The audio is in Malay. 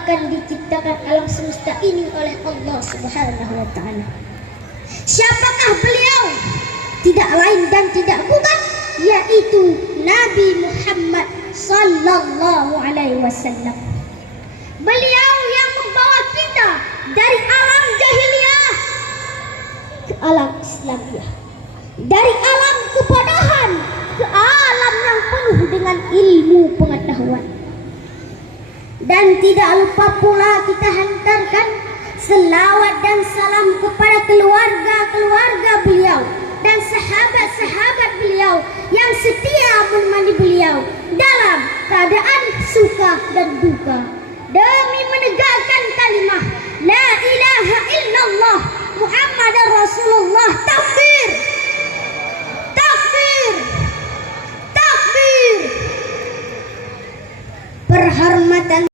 akan diciptakan alam semesta ini oleh Allah Subhanahu wa taala. Siapakah beliau? Tidak lain dan tidak bukan yaitu Nabi Muhammad sallallahu alaihi wasallam. Beliau yang membawa kita dari alam jahiliyah ke alam Islamiyah, dari alam kebodohan ke alam yang penuh dengan ilmu pengetahuan. Dan tidak lupa pula kita hantarkan selawat dan salam kepada keluarga-keluarga beliau dan sahabat-sahabat beliau yang setia menemani beliau dalam keadaan suka dan duka, demi menegakkan kalimat la ilaha illallah Muhammadar Rasulullah. Takbir, takbir, takbir. Perhormatan